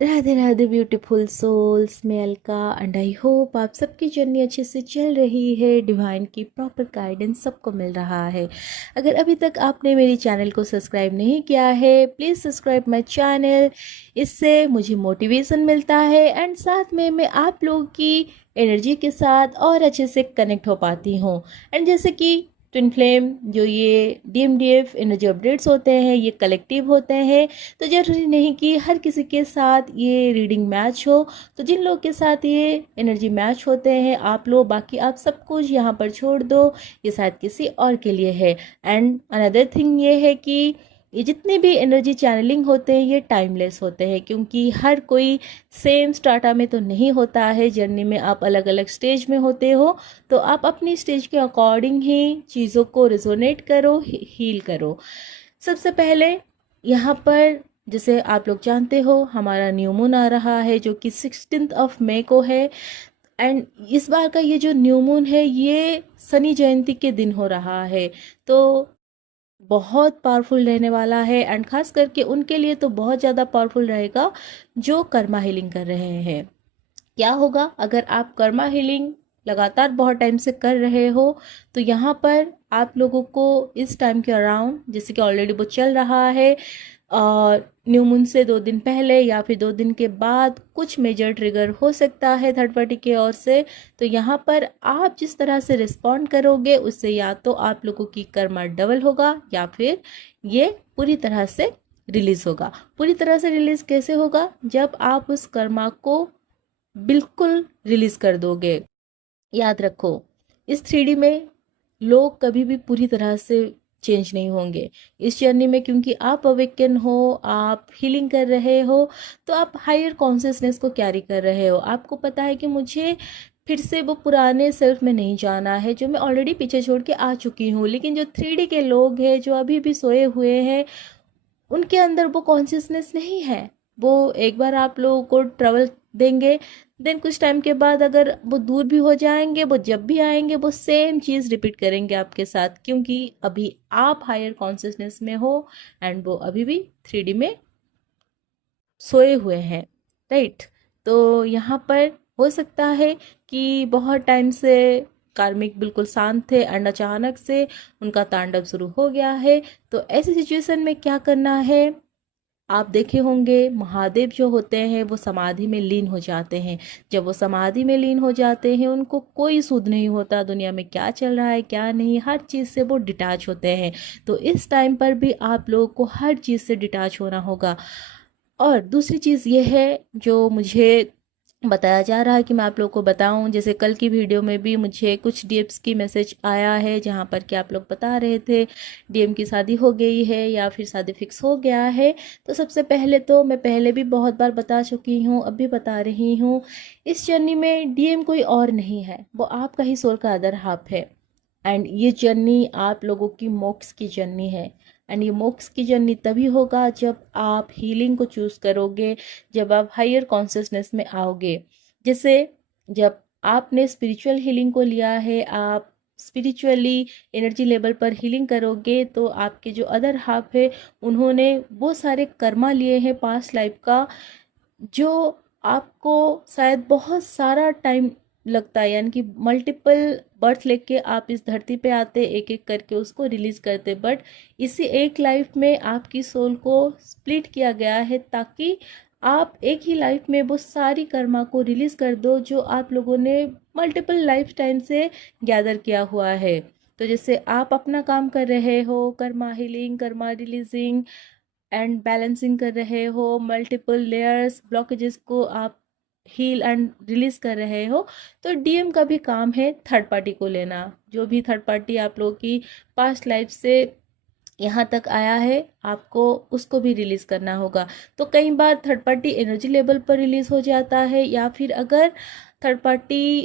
Radhe Radhe beautiful souls, मैं Alka and I hope आप सबकी जर्नी अच्छे से चल रही है। डिवाइन की प्रॉपर गाइडेंस सबको मिल रहा है। अगर अभी तक आपने मेरी चैनल को सब्सक्राइब नहीं किया है, प्लीज़ सब्सक्राइब माय चैनल। इससे मुझे मोटिवेशन मिलता है एंड साथ में मैं आप लोगों की एनर्जी के साथ और अच्छे से कनेक्ट हो पाती हूँ। एंड जैसे कि ट्विन फ्लेम, जो ये DMDF एनर्जी अपडेट्स होते हैं, ये कलेक्टिव होते हैं। तो ज़रूरी नहीं कि हर किसी के साथ ये रीडिंग मैच हो। तो जिन लोग के साथ ये एनर्जी मैच होते हैं, आप लोग बाकी आप सब कुछ यहाँ पर छोड़ दो, ये शायद किसी और के लिए है। एंड अनदर थिंग ये है कि ये जितने भी एनर्जी चैनलिंग होते हैं ये टाइमलेस होते हैं, क्योंकि हर कोई सेम स्टार्टा में तो नहीं होता है। जर्नी में आप अलग अलग स्टेज में होते हो, तो आप अपनी स्टेज के अकॉर्डिंग ही चीज़ों को रिजोनेट करो, हील करो। सबसे पहले यहाँ पर, जैसे आप लोग जानते हो, हमारा न्यू मून आ रहा है जो कि 16 मई को है। एंड इस बार का ये जो न्यू मून है ये शनि जयंती के दिन हो रहा है। तो बहुत पावरफुल रहने वाला है एंड खास करके उनके लिए तो बहुत ज़्यादा पावरफुल रहेगा जो कर्मा हीलिंग कर रहे हैं। क्या होगा अगर आप कर्मा हीलिंग लगातार बहुत टाइम से कर रहे हो, तो यहाँ पर आप लोगों को इस टाइम के अराउंड, जैसे कि ऑलरेडी वो चल रहा है, न्यू मून से 2 दिन पहले या फिर 2 दिन के बाद कुछ मेजर ट्रिगर हो सकता है थर्ड पार्टी की ओर से। तो यहाँ पर आप जिस तरह से रिस्पॉन्ड करोगे उससे या तो आप लोगों की कर्मा डबल होगा या फिर ये पूरी तरह से रिलीज होगा। पूरी तरह से रिलीज कैसे होगा? जब आप उस कर्मा को बिल्कुल रिलीज कर दोगे। याद रखो, इस 3D में लोग कभी भी पूरी तरह से चेंज नहीं होंगे इस जर्नी में, क्योंकि आप अवेकन हो, आप हीलिंग कर रहे हो, तो आप हायर कॉन्शियसनेस को कैरी कर रहे हो। आपको पता है कि मुझे फिर से वो पुराने सेल्फ में नहीं जाना है जो मैं ऑलरेडी पीछे छोड़ के आ चुकी हूँ। लेकिन जो 3D के लोग हैं जो अभी भी सोए हुए हैं, उनके अंदर वो कॉन्शियसनेस नहीं है। वो एक बार आप लोगों को ट्रबल देंगे, देन कुछ टाइम के बाद अगर वो दूर भी हो जाएंगे, वो जब भी आएंगे वो सेम चीज़ रिपीट करेंगे आपके साथ, क्योंकि अभी आप हायर कॉन्शियसनेस में हो एंड वो अभी भी 3D में सोए हुए हैं। राइट? तो यहाँ पर हो सकता है कि बहुत टाइम से कार्मिक बिल्कुल शांत थे एंड अचानक से उनका तांडव शुरू हो गया है। तो ऐसी सिचुएशन में क्या करना है? आप देखे होंगे महादेव जो होते हैं वो समाधि में लीन हो जाते हैं। जब वो समाधि में लीन हो जाते हैं उनको कोई सुध नहीं होता दुनिया में क्या चल रहा है क्या नहीं, हर चीज़ से वो डिटैच होते हैं। तो इस टाइम पर भी आप लोगों को हर चीज़ से डिटैच होना होगा। और दूसरी चीज़ ये है जो मुझे बताया जा रहा है कि मैं आप लोगों को बताऊं, जैसे कल की वीडियो में भी मुझे कुछ DMs की मैसेज आया है जहां पर कि आप लोग बता रहे थे DM की शादी हो गई है या फिर शादी फिक्स हो गया है। तो सबसे पहले तो मैं पहले भी बहुत बार बता चुकी हूँ, अब भी बता रही हूँ, इस जर्नी में DM कोई और नहीं है, वो आपका ही सोल का अदर हाफ है। एंड ये जर्नी आप लोगों की मोक्ष की जर्नी है। एंड ये मोक्ष की जर्नी तभी होगा जब आप हीलिंग को चूज़ करोगे, जब आप हायर कॉन्शियसनेस में आओगे। जैसे जब आपने स्पिरिचुअल हीलिंग को लिया है, आप स्पिरिचुअली एनर्जी लेवल पर हीलिंग करोगे, तो आपके जो अदर हाफ है उन्होंने वो सारे कर्मा लिए हैं पास्ट लाइफ का, जो आपको शायद बहुत सारा टाइम लगता है, यानी कि मल्टीपल बर्थ लेके आप इस धरती पे आते, एक एक करके उसको रिलीज करते। बट इसी एक लाइफ में आपकी सोल को स्प्लिट किया गया है ताकि आप एक ही लाइफ में वो सारी कर्मा को रिलीज कर दो जो आप लोगों ने मल्टीपल लाइफ टाइम से गैदर किया हुआ है। तो जैसे आप अपना काम कर रहे हो, Karma healing, Karma releasing and balancing कर रहे हो, मल्टीपल लेयर्स ब्लॉकेजेस को आप हील एंड रिलीज कर रहे हो, तो DM का भी काम है थर्ड पार्टी को लेना। जो भी थर्ड पार्टी आप लोगों की पास्ट लाइफ से यहाँ तक आया है, आपको उसको भी रिलीज करना होगा। तो कई बार थर्ड पार्टी एनर्जी लेवल पर रिलीज हो जाता है, या फिर अगर थर्ड पार्टी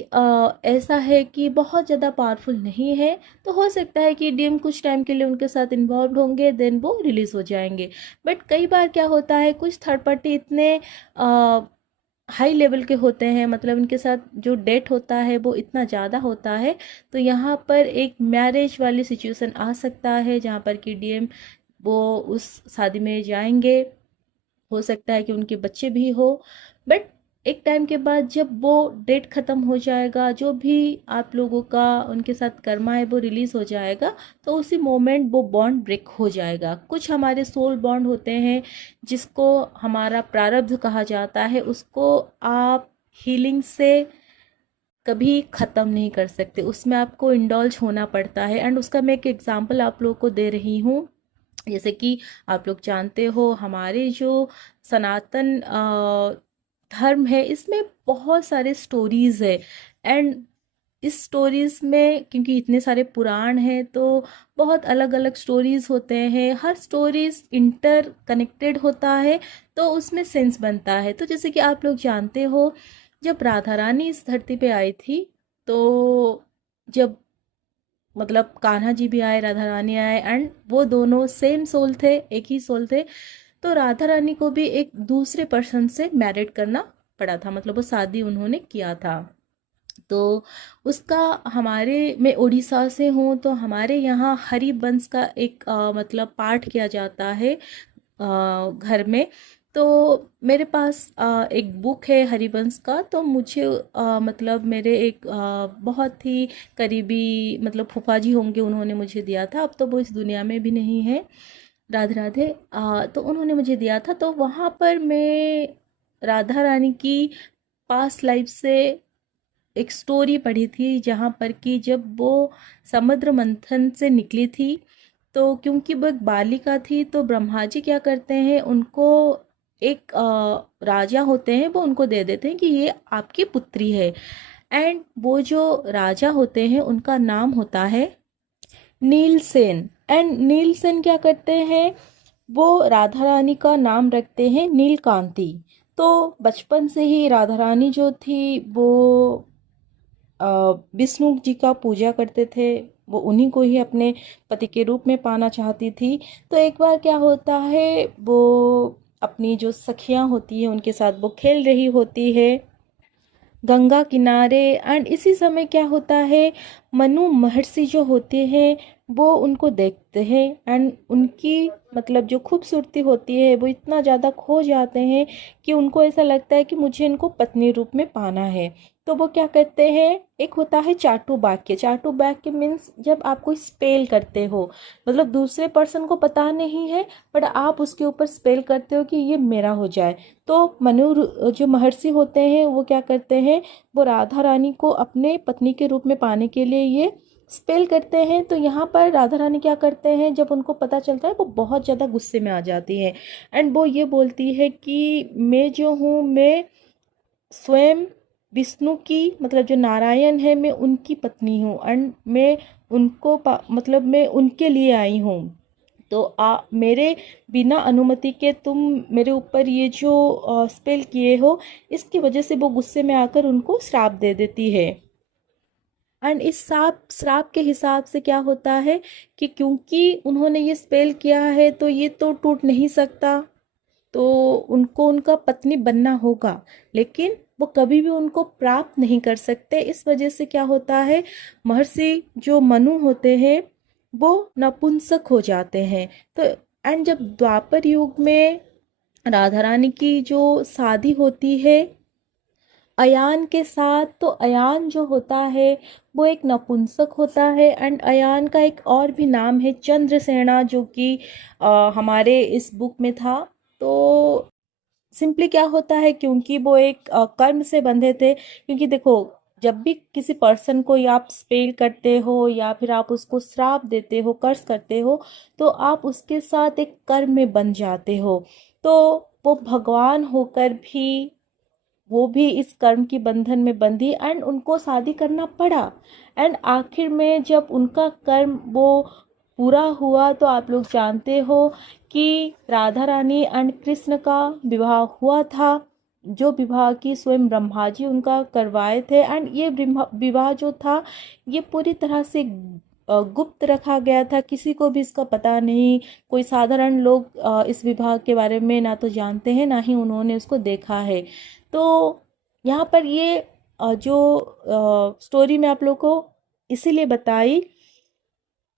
ऐसा है कि बहुत ज़्यादा पावरफुल नहीं है, तो हो सकता है कि DM कुछ टाइम के लिए उनके साथ इन्वॉल्व होंगे, देन वो रिलीज हो जाएंगे। बट कई बार क्या होता है, कुछ थर्ड पार्टी इतने हाई लेवल के होते हैं, मतलब उनके साथ जो डेट होता है वो इतना ज़्यादा होता है, तो यहाँ पर एक मैरिज वाली सिचुएशन आ सकता है जहाँ पर कि DM वो उस शादी में जाएंगे। हो सकता है कि उनके बच्चे भी हो, बट एक टाइम के बाद जब वो डेट ख़त्म हो जाएगा, जो भी आप लोगों का उनके साथ कर्मा है वो रिलीज़ हो जाएगा, तो उसी मोमेंट वो बॉन्ड ब्रेक हो जाएगा। कुछ हमारे सोल बॉन्ड होते हैं जिसको हमारा प्रारब्ध कहा जाता है, उसको आप हीलिंग से कभी ख़त्म नहीं कर सकते, उसमें आपको इंडल्ज होना पड़ता है। एंड उसका मैं एक एग्जांपल आप लोगों को दे रही हूँ। जैसे कि आप लोग जानते हो हमारे जो सनातन धर्म है, इसमें बहुत सारे स्टोरीज़ है। एंड इस स्टोरीज़ में क्योंकि इतने सारे पुराण हैं तो बहुत अलग अलग स्टोरीज़ होते हैं, हर स्टोरीज़ इंटर कनेक्टेड होता है, तो उसमें सेंस बनता है। तो जैसे कि आप लोग जानते हो, जब राधा रानी इस धरती पे आई थी, तो जब मतलब कान्हा जी भी आए, राधा रानी आए, एंड वो दोनों सेम सोल थे, एक ही सोल थे। तो राधा रानी को भी एक दूसरे पर्सन से मैरिड करना पड़ा था, मतलब वो शादी उन्होंने किया था। तो उसका हमारे मैं उड़ीसा से हूँ, तो हमारे यहाँ हरिवंश का एक मतलब पाठ किया जाता है घर में। तो मेरे पास एक बुक है हरिवंश का, तो मुझे मतलब मेरे एक बहुत ही करीबी मतलब फूफा जी होंगे, उन्होंने मुझे दिया था। अब तो वो इस दुनिया में भी नहीं है, राधे राधे। तो उन्होंने मुझे दिया था, तो वहाँ पर मैं राधा रानी की पास्ट लाइफ से एक स्टोरी पढ़ी थी, जहाँ पर कि जब वो समुद्र मंथन से निकली थी, तो क्योंकि वो एक बालिका थी, तो ब्रह्मा जी क्या करते हैं, उनको एक राजा होते हैं वो उनको दे देते हैं कि ये आपकी पुत्री है। एंड वो जो राजा होते हैं उनका नाम होता है नीलसेन। एंड नीलसेन क्या करते हैं, वो राधा रानी का नाम रखते हैं नीलकांति। तो बचपन से ही राधा रानी जो थी वो विष्णु जी का पूजा करते थे, वो उन्हीं को ही अपने पति के रूप में पाना चाहती थी। तो एक बार क्या होता है, वो अपनी जो सखियां होती है उनके साथ वो खेल रही होती है गंगा किनारे। एंड इसी समय क्या होता है, मनु महर्षि जो होते हैं वो उनको देखते हैं, एंड उनकी मतलब जो खूबसूरती होती है वो इतना ज़्यादा खो जाते हैं कि उनको ऐसा लगता है कि मुझे इनको पत्नी रूप में पाना है। तो वो क्या करते हैं, एक होता है चाटुवाक्य। चाटुवाक्य मीन्स जब आप कोई स्पेल करते हो, मतलब दूसरे पर्सन को पता नहीं है, बट आप उसके ऊपर स्पेल करते हो कि ये मेरा हो जाए। तो मनु जो महर्षि होते हैं वो क्या करते हैं, वो राधा रानी को अपने पत्नी के रूप में पाने के लिए ये स्पेल करते हैं। तो यहाँ पर राधा रानी क्या करते हैं, जब उनको पता चलता है वो बहुत ज़्यादा गुस्से में आ जाती है। एंड वो ये बोलती है कि मैं जो हूँ, मैं स्वयं विष्णु की मतलब जो नारायण है, मैं उनकी पत्नी हूँ, एंड मैं उनको मतलब मैं उनके लिए आई हूँ। तो मेरे बिना अनुमति के तुम मेरे ऊपर ये जो स्पेल किए हो, इसकी वजह से वो गुस्से में आकर उनको श्राप दे देती है। एंड इस श्राप के हिसाब से क्या होता है कि क्योंकि उन्होंने ये स्पेल किया है तो ये तो टूट नहीं सकता, तो उनको उनका पत्नी बनना होगा, लेकिन वो कभी भी उनको प्राप्त नहीं कर सकते। इस वजह से क्या होता है, महर्षि जो मनु होते हैं वो नपुंसक हो जाते हैं। तो एंड जब द्वापर युग में राधा रानी की जो शादी होती है अयान के साथ, तो अयान जो होता है वो एक नपुंसक होता है। एंड अयान का एक और भी नाम है चंद्रसेना, जो कि हमारे इस बुक में था। तो सिंपली क्या होता है, क्योंकि वो एक कर्म से बंधे थे, क्योंकि देखो जब भी किसी पर्सन को या आप स्पेल करते हो या फिर आप उसको श्राप देते हो, कर्स करते हो, तो आप उसके साथ एक कर्म में बंध जाते हो। तो वो भगवान होकर भी वो भी इस कर्म की बंधन में बंधी, एंड उनको शादी करना पड़ा। एंड आखिर में जब उनका कर्म वो पूरा हुआ, तो आप लोग जानते हो कि राधा रानी एंड कृष्ण का विवाह हुआ था, जो विवाह की स्वयं ब्रह्मा जी उनका करवाए थे। एंड ये विवाह जो था ये पूरी तरह से गुप्त रखा गया था, किसी को भी इसका पता नहीं। कोई साधारण लोग इस विवाह के बारे में ना तो जानते हैं, ना ही उन्होंने उसको देखा है। तो यहाँ पर ये जो स्टोरी मैं आप लोग को इसीलिए बताई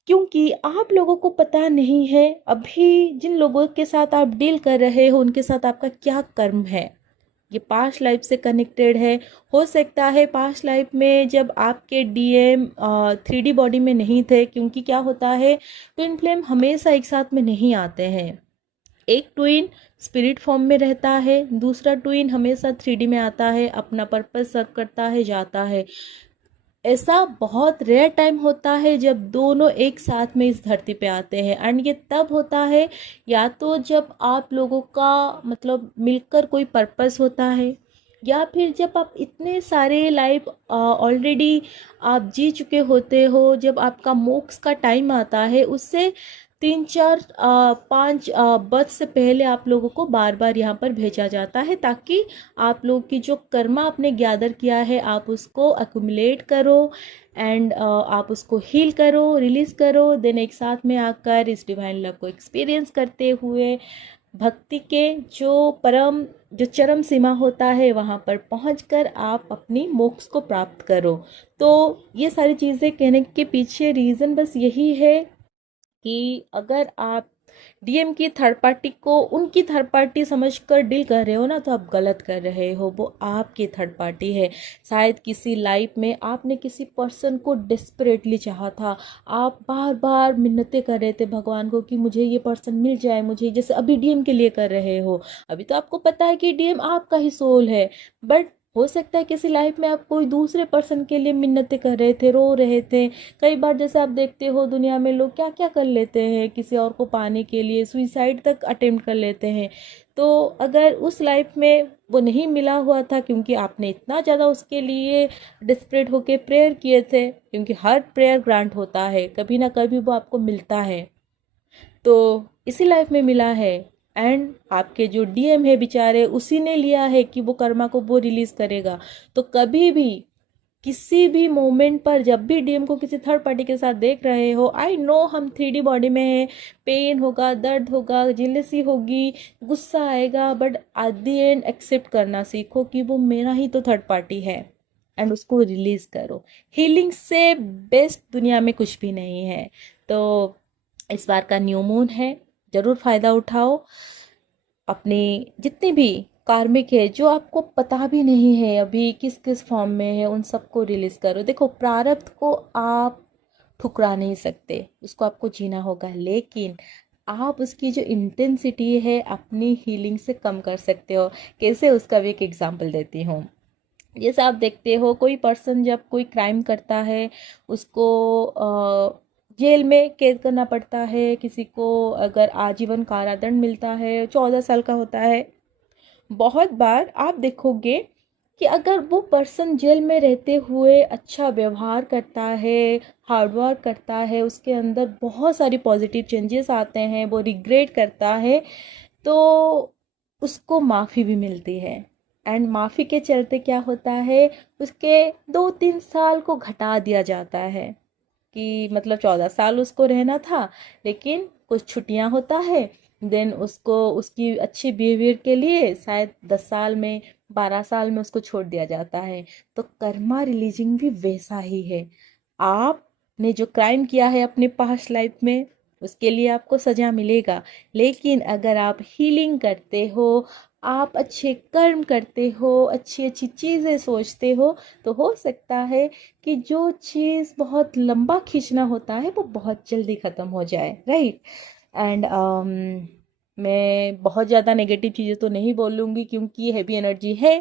क्योंकि आप लोगों को पता नहीं है अभी जिन लोगों के साथ आप डील कर रहे हो उनके साथ आपका क्या कर्म है। ये पास्ट लाइफ से कनेक्टेड है। हो सकता है पास्ट लाइफ में जब आपके डीएम 3D बॉडी में नहीं थे, क्योंकि क्या होता है ट्विन फ्लेम हमेशा एक साथ में नहीं आते हैं। एक ट्विन स्पिरिट फॉर्म में रहता है, दूसरा ट्विन हमेशा 3D में आता है, अपना पर्पस सर्व करता है, जाता है। ऐसा बहुत रेयर टाइम होता है जब दोनों एक साथ में इस धरती पे आते हैं। एंड ये तब होता है या तो जब आप लोगों का मतलब मिलकर कोई पर्पस होता है, या फिर जब आप इतने सारे लाइफ ऑलरेडी आप जी चुके होते हो, जब आपका मोक्ष का टाइम आता है उससे 3 4 5 बर्थ से पहले आप लोगों को बार बार यहाँ पर भेजा जाता है, ताकि आप लोग की जो कर्मा आपने गैदर किया है आप उसको अक्यूमुलेट करो एंड आप उसको हील करो, रिलीज करो, देन एक साथ में आकर इस डिवाइन लव को एक्सपीरियंस करते हुए भक्ति के जो चरम सीमा होता है वहाँ पर पहुँचकर आप अपनी मोक्ष को प्राप्त करो। तो ये सारी चीज़ें कहने के पीछे रीज़न बस यही है कि अगर आप डीएम की थर्ड पार्टी को उनकी थर्ड पार्टी समझकर डील कर रहे हो ना, तो आप गलत कर रहे हो। वो आपकी थर्ड पार्टी है। शायद किसी लाइफ में आपने किसी पर्सन को डेस्परेटली चाहा था, आप बार बार मिन्नतें कर रहे थे भगवान को कि मुझे ये पर्सन मिल जाए, मुझे, जैसे अभी डीएम के लिए कर रहे हो। अभी तो आपको पता है कि डीएम आपका ही सोल है, बट हो सकता है किसी लाइफ में आप कोई दूसरे पर्सन के लिए मिन्नतें कर रहे थे, रो रहे थे। कई बार जैसे आप देखते हो दुनिया में लोग क्या क्या कर लेते हैं किसी और को पाने के लिए, सुइसाइड तक अटेम्प्ट कर लेते हैं। तो अगर उस लाइफ में वो नहीं मिला हुआ था क्योंकि आपने इतना ज़्यादा उसके लिए डिस्परेट होके प्रेयर किए थे, क्योंकि हर प्रेयर ग्रांट होता है, कभी ना कभी वो आपको मिलता है, तो इसी लाइफ में मिला है। एंड आपके जो डीएम है बेचारे, उसी ने लिया है कि वो कर्मा को वो रिलीज करेगा। तो कभी भी किसी भी मोमेंट पर जब भी डीएम को किसी थर्ड पार्टी के साथ देख रहे हो, आई नो हम 3D बॉडी में हैं, पेन होगा, दर्द होगा, जेलसी होगी, गुस्सा आएगा, but at the end accept करना सीखो कि वो मेरा ही तो थर्ड पार्टी है एंड उसको रिलीज करो। हीलिंग से बेस्ट दुनिया में कुछ भी नहीं है। तो इस बार का न्यू मून है, ज़रूर फ़ायदा उठाओ। अपने जितने भी कार्मिक है जो आपको पता भी नहीं है अभी किस किस फॉर्म में है, उन सबको रिलीज करो। देखो प्रारब्ध को आप ठुकरा नहीं सकते, उसको आपको जीना होगा, लेकिन आप उसकी जो इंटेंसिटी है अपनी हीलिंग से कम कर सकते हो। कैसे, उसका भी एक एग्जांपल देती हूँ। जैसे आप देखते हो कोई पर्सन जब कोई क्राइम करता है उसको जेल में कैद करना पड़ता है, किसी को अगर आजीवन कारादंड मिलता है, 14 साल का होता है। बहुत बार आप देखोगे कि अगर वो पर्सन जेल में रहते हुए अच्छा व्यवहार करता है, हार्डवर्क करता है, उसके अंदर बहुत सारी पॉजिटिव चेंजेस आते हैं, वो रिग्रेट करता है, तो उसको माफ़ी भी मिलती है। एंड माफ़ी के चलते क्या होता है, उसके 2 3 साल को घटा दिया जाता है कि मतलब 14 साल उसको रहना था, लेकिन कुछ छुट्टियां होता है, देन उसको उसकी अच्छी बिहेवियर के लिए शायद 10 साल में, 12 साल में उसको छोड़ दिया जाता है। तो कर्मा रिलीजिंग भी वैसा ही है। आपने जो क्राइम किया है अपने पास्ट लाइफ में उसके लिए आपको सजा मिलेगा, लेकिन अगर आप हीलिंग करते हो, आप अच्छे कर्म करते हो, अच्छी अच्छी चीज़ें सोचते हो हो सकता है कि जो चीज़ बहुत लंबा खींचना होता है वो बहुत जल्दी ख़त्म हो जाए, राइट। एंड मैं बहुत ज़्यादा नेगेटिव चीज़ें तो नहीं बोलूँगी क्योंकि हैवी एनर्जी है।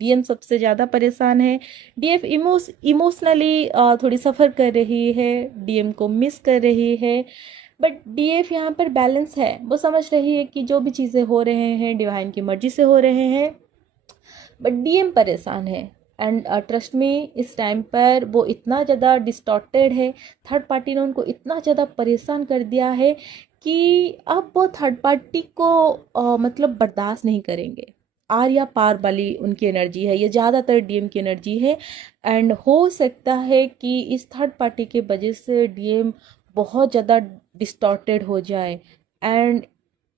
डीएम सबसे ज़्यादा परेशान है। डीएफ इमोशनली थोड़ी सफ़र कर रही है, डीएम को मिस कर रही है, बट डीएफ यहाँ पर बैलेंस है। वो समझ रही है कि जो भी चीज़ें हो रहे हैं डिवाइन की मर्जी से हो रहे हैं, बट डीएम परेशान है। एंड ट्रस्ट में इस टाइम पर वो इतना ज़्यादा डिस्टॉर्टेड है, थर्ड पार्टी ने उनको इतना ज़्यादा परेशान कर दिया है कि अब वो थर्ड पार्टी को मतलब बर्दाश्त नहीं करेंगे। आर या पार वाली उनकी एनर्जी है, ये ज़्यादातर डीएम की एनर्जी है। एंड हो सकता है कि इस थर्ड पार्टी के वजह से डीएम बहुत ज़्यादा डिस्टॉर्टेड हो जाए, एंड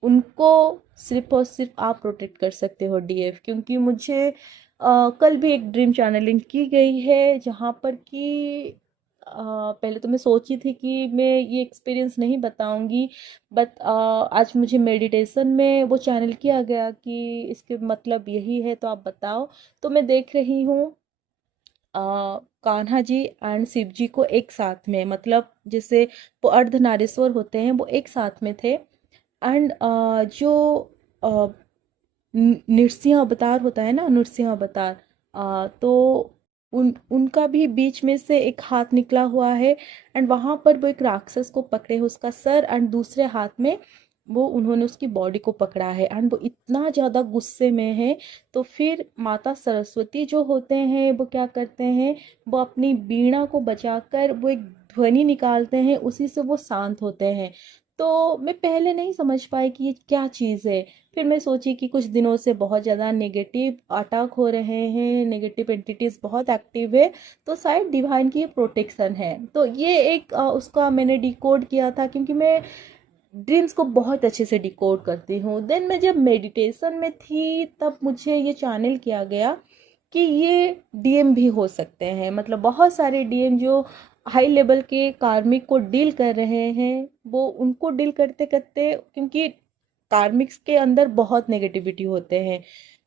उनको सिर्फ और सिर्फ आप प्रोटेक्ट कर सकते हो डीएफ। क्योंकि मुझे कल भी एक ड्रीम चैनलिंग की गई है जहाँ पर कि पहले तो मैं सोची थी कि मैं ये एक्सपीरियंस नहीं बताऊंगी, बट आज मुझे मेडिटेशन में वो चैनल किया गया कि इसके मतलब यही है, तो आप बताओ। तो मैं देख रही हूँ कान्हा जी एंड शिव जी को एक साथ में, मतलब जैसे वो अर्धनारीश्वर होते हैं वो एक साथ में थे। एंड जो अ, नृसिंह अवतार होता है ना, नृसिंह अवतार, तो उनका भी बीच में से एक हाथ निकला हुआ है। एंड वहां पर वो एक राक्षस को पकड़े हैं, उसका सर, एंड दूसरे हाथ में वो उन्होंने उसकी बॉडी को पकड़ा है, एंड वो इतना ज़्यादा गुस्से में है। तो फिर माता सरस्वती जो होते हैं वो क्या करते हैं, वो अपनी वीणा को बजाकर वो एक ध्वनि निकालते हैं, उसी से वो शांत होते हैं। तो मैं पहले नहीं समझ पाई कि ये क्या चीज़ है। फिर मैं सोची कि कुछ दिनों से बहुत ज़्यादा नेगेटिव अटैक हो रहे हैं, नेगेटिव एंटिटीज़ बहुत एक्टिव है, तो शायद डिवाइन की ये प्रोटेक्शन है। तो ये एक उसका मैंने डिकोड किया था, क्योंकि मैं ड्रीम्स को बहुत अच्छे से डिकोड करती हूँ। देन मैं जब मेडिटेशन में थी तब मुझे ये चैनल किया गया कि ये डीएम भी हो सकते हैं, मतलब बहुत सारे डीएम जो हाई लेवल के कार्मिक को डील कर रहे हैं, वो उनको डील करते करते, क्योंकि कार्मिक्स के अंदर बहुत नेगेटिविटी होते हैं,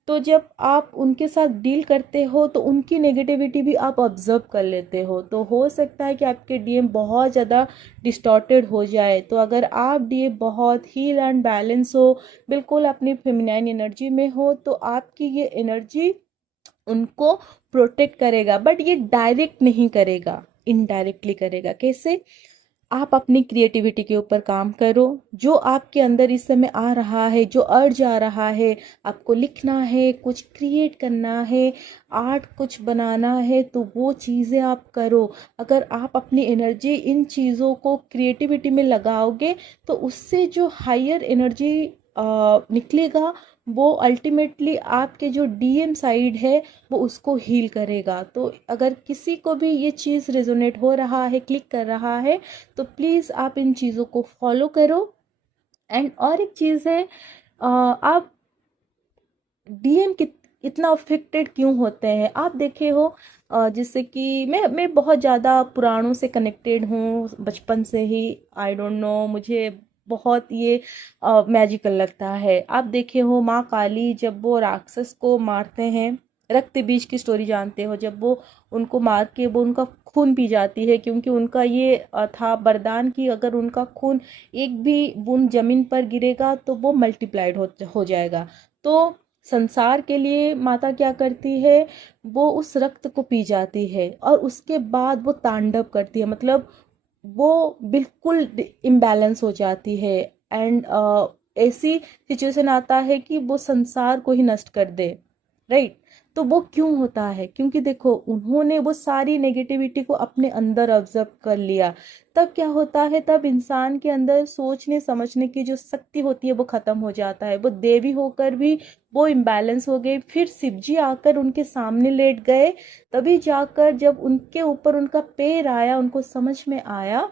तो जब आप उनके साथ डील करते हो तो उनकी नेगेटिविटी भी आप ऑब्जर्व कर लेते हो। तो हो सकता है कि आपके डीएम बहुत ज़्यादा डिस्टॉर्टेड हो जाए। तो अगर आप डीएम बहुत हील एंड बैलेंस हो, बिल्कुल अपनी फेमिनाइन एनर्जी में हो, तो आपकी ये एनर्जी उनको प्रोटेक्ट करेगा। बट ये डायरेक्ट नहीं करेगा, इनडायरेक्टली करेगा। कैसे? आप अपनी क्रिएटिविटी के ऊपर काम करो। जो आपके अंदर इस समय आ रहा है, जो अर्ज आ रहा है, आपको लिखना है, कुछ क्रिएट करना है, आर्ट कुछ बनाना है, तो वो चीज़ें आप करो। अगर आप अपनी एनर्जी इन चीज़ों को क्रिएटिविटी में लगाओगे, तो उससे जो हायर एनर्जी निकलेगा, वो अल्टीमेटली आपके जो डीएम साइड है वो उसको हील करेगा। तो अगर किसी को भी ये चीज़ रेजोनेट हो रहा है, क्लिक कर रहा है, तो प्लीज़ आप इन चीज़ों को फॉलो करो। एंड और एक चीज़ है, आप डीएम कित इतना अफेक्टेड क्यों होते हैं, आप देखे हो। जिससे कि मैं बहुत ज़्यादा पुराणों से कनेक्टेड हूँ, बचपन से ही। आई डोंट नो, मुझे बहुत ये मैजिकल लगता है। आप देखे हो माँ काली जब वो राक्षस को मारते हैं, रक्त बीज की स्टोरी जानते हो, जब वो उनको मार के वो उनका खून पी जाती है, क्योंकि उनका ये था वरदान कि अगर उनका खून एक भी बूंद जमीन पर गिरेगा तो वो मल्टीप्लाइड हो जाएगा। तो संसार के लिए माता क्या करती है, वो उस रक्त को पी जाती है, और उसके बाद वो तांडव करती है, मतलब वो बिल्कुल इम्बैलेंस हो जाती है। एंड ऐसी सिचुएशन आता है कि वो संसार को ही नष्ट कर दे, राइट। तो वो क्यों होता है? क्योंकि देखो, उन्होंने वो सारी नेगेटिविटी को अपने अंदर ऑब्जर्व कर लिया। तब क्या होता है, तब इंसान के अंदर सोचने समझने की जो शक्ति होती है वो खत्म हो जाता है। वो देवी होकर भी वो इम्बैलेंस हो गई। फिर शिव जी आकर उनके सामने लेट गए, तभी जाकर जब उनके ऊपर उनका पैर आया, उनको समझ में आया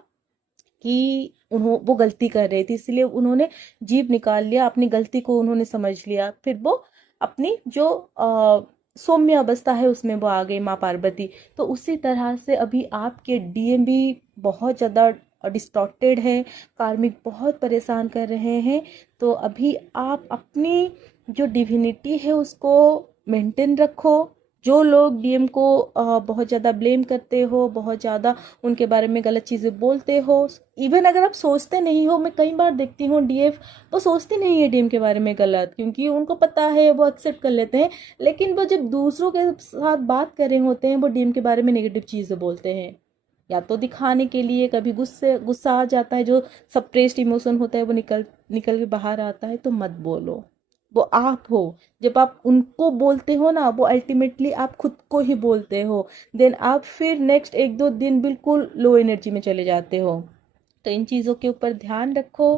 कि वो गलती कर रही थी, इसलिए उन्होंने जीभ निकाल लिया, अपनी गलती को उन्होंने समझ लिया। फिर वो अपनी जो सौम्य अवस्था है उसमें वो आ गई, माँ पार्वती। तो उसी तरह से अभी आपके डीएम भी बहुत ज़्यादा डिस्टॉर्टेड है, कार्मिक बहुत परेशान कर रहे हैं। तो अभी आप अपनी जो डिविनिटी है उसको मेंटेन रखो। जो लोग डीएम को बहुत ज़्यादा ब्लेम करते हो, बहुत ज़्यादा उनके बारे में गलत चीज़ें बोलते हो, इवन अगर आप सोचते नहीं हो, मैं कई बार देखती हूँ डीएफ वो सोचते नहीं है डीएम के बारे में गलत, क्योंकि उनको पता है, वो एक्सेप्ट कर लेते हैं। लेकिन वो जब दूसरों के साथ बात कर रहे होते हैं, वो डीएम के बारे में नेगेटिव चीज़ें बोलते हैं, या तो दिखाने के लिए, कभी गुस्सा आ जाता है, जो सप्रेस्ड इमोशन होता है वो निकल निकल के बाहर आता है। तो मत बोलो, वो आप हो। जब आप उनको बोलते हो ना, वो अल्टीमेटली आप खुद को ही बोलते हो। देन आप फिर नेक्स्ट एक दो दिन बिल्कुल लो एनर्जी में चले जाते हो। तो इन चीज़ों के ऊपर ध्यान रखो।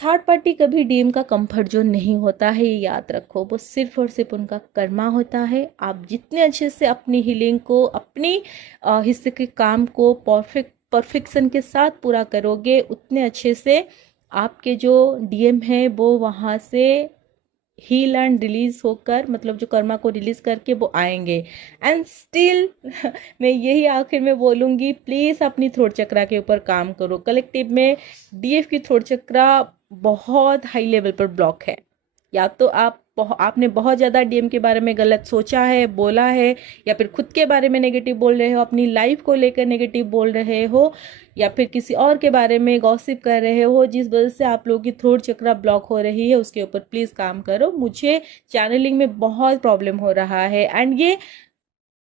थर्ड पार्टी कभी डीएम का कंफर्ट जोन नहीं होता है, ये याद रखो। वो सिर्फ और सिर्फ उनका कर्मा होता है। आप जितने अच्छे से अपनी हीलिंग को, अपनी हिस्से के काम को परफेक्शन के साथ पूरा करोगे, उतने अच्छे से आपके जो डीएम है वो वहाँ से हील एंड रिलीज होकर, मतलब जो कर्मा को रिलीज करके वो आएंगे। एंड स्टिल मैं यही आखिर में बोलूँगी, प्लीज़ अपनी थ्रोट चक्रा के ऊपर काम करो। कलेक्टिव में डीएफ की थ्रोट चक्रा बहुत हाई लेवल पर ब्लॉक है। या तो आपने बहुत ज़्यादा डीएम के बारे में गलत सोचा है, बोला है, या फिर खुद के बारे में नेगेटिव बोल रहे हो, अपनी लाइफ को लेकर नेगेटिव बोल रहे हो, या फिर किसी और के बारे में गॉसिप कर रहे हो, जिस वजह से आप लोगों की थ्रोट चक्रा ब्लॉक हो रही है। उसके ऊपर प्लीज़ काम करो। मुझे चैनलिंग में बहुत प्रॉब्लम हो रहा है एंड ये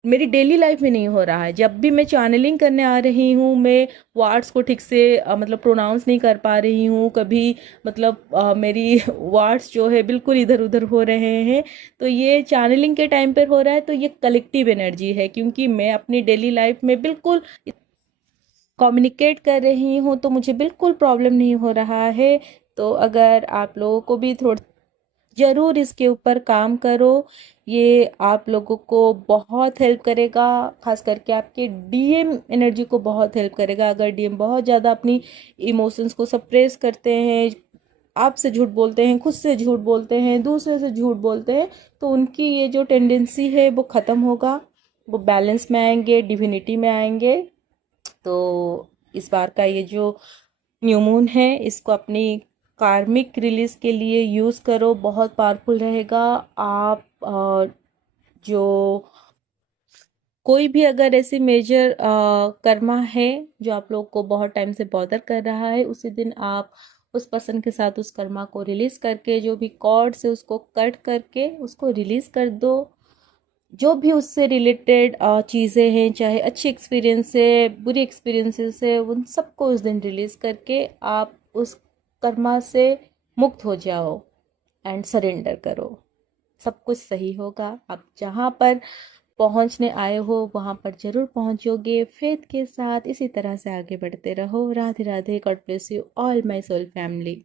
मेरी डेली लाइफ में नहीं हो रहा है। जब भी मैं चैनलिंग करने आ रही हूँ, मैं वर्ड्स को ठीक से मतलब प्रोनाउंस नहीं कर पा रही हूँ, कभी मतलब मेरी वर्ड्स जो है बिल्कुल इधर उधर हो रहे हैं। तो ये चैनलिंग के टाइम पर हो रहा है, तो ये कलेक्टिव एनर्जी है, क्योंकि मैं अपनी डेली लाइफ में बिल्कुल कम्युनिकेट कर रही हूँ, तो मुझे बिल्कुल प्रॉब्लम नहीं हो रहा है। तो अगर आप लोगों को भी थोड़ा ज़रूर इसके ऊपर काम करो, ये आप लोगों को बहुत हेल्प करेगा। खास करके आपके डीएम एनर्जी को बहुत हेल्प करेगा। अगर डीएम बहुत ज़्यादा अपनी इमोशंस को सप्रेस करते हैं, आपसे झूठ बोलते हैं, खुद से झूठ बोलते हैं, दूसरे से झूठ बोलते हैं, तो उनकी ये जो टेंडेंसी है वो ख़त्म होगा, वो बैलेंस में आएंगे, डिविनिटी में आएंगे। तो इस बार का ये जो न्यू मून है, इसको अपनी कार्मिक रिलीज के लिए यूज़ करो, बहुत पावरफुल रहेगा। आप जो कोई भी अगर ऐसी मेजर कर्मा है जो आप लोग को बहुत टाइम से बॉदर कर रहा है, उसी दिन आप उस पर्सन के साथ उस कर्मा को रिलीज करके, जो भी कॉर्ड से उसको कट करके उसको रिलीज कर दो। जो भी उससे रिलेटेड चीज़ें हैं, चाहे अच्छी एक्सपीरियंस है, बुरी एक्सपीरियंसेस है, उन सबको उस दिन रिलीज़ करके आप उस कर्मा से मुक्त हो जाओ एंड सरेंडर करो। सब कुछ सही होगा। आप जहाँ पर पहुँचने आए हो वहाँ पर ज़रूर पहुँचोगे। फेथ के साथ इसी तरह से आगे बढ़ते रहो। Radhe Radhe. God bless you all my soul family.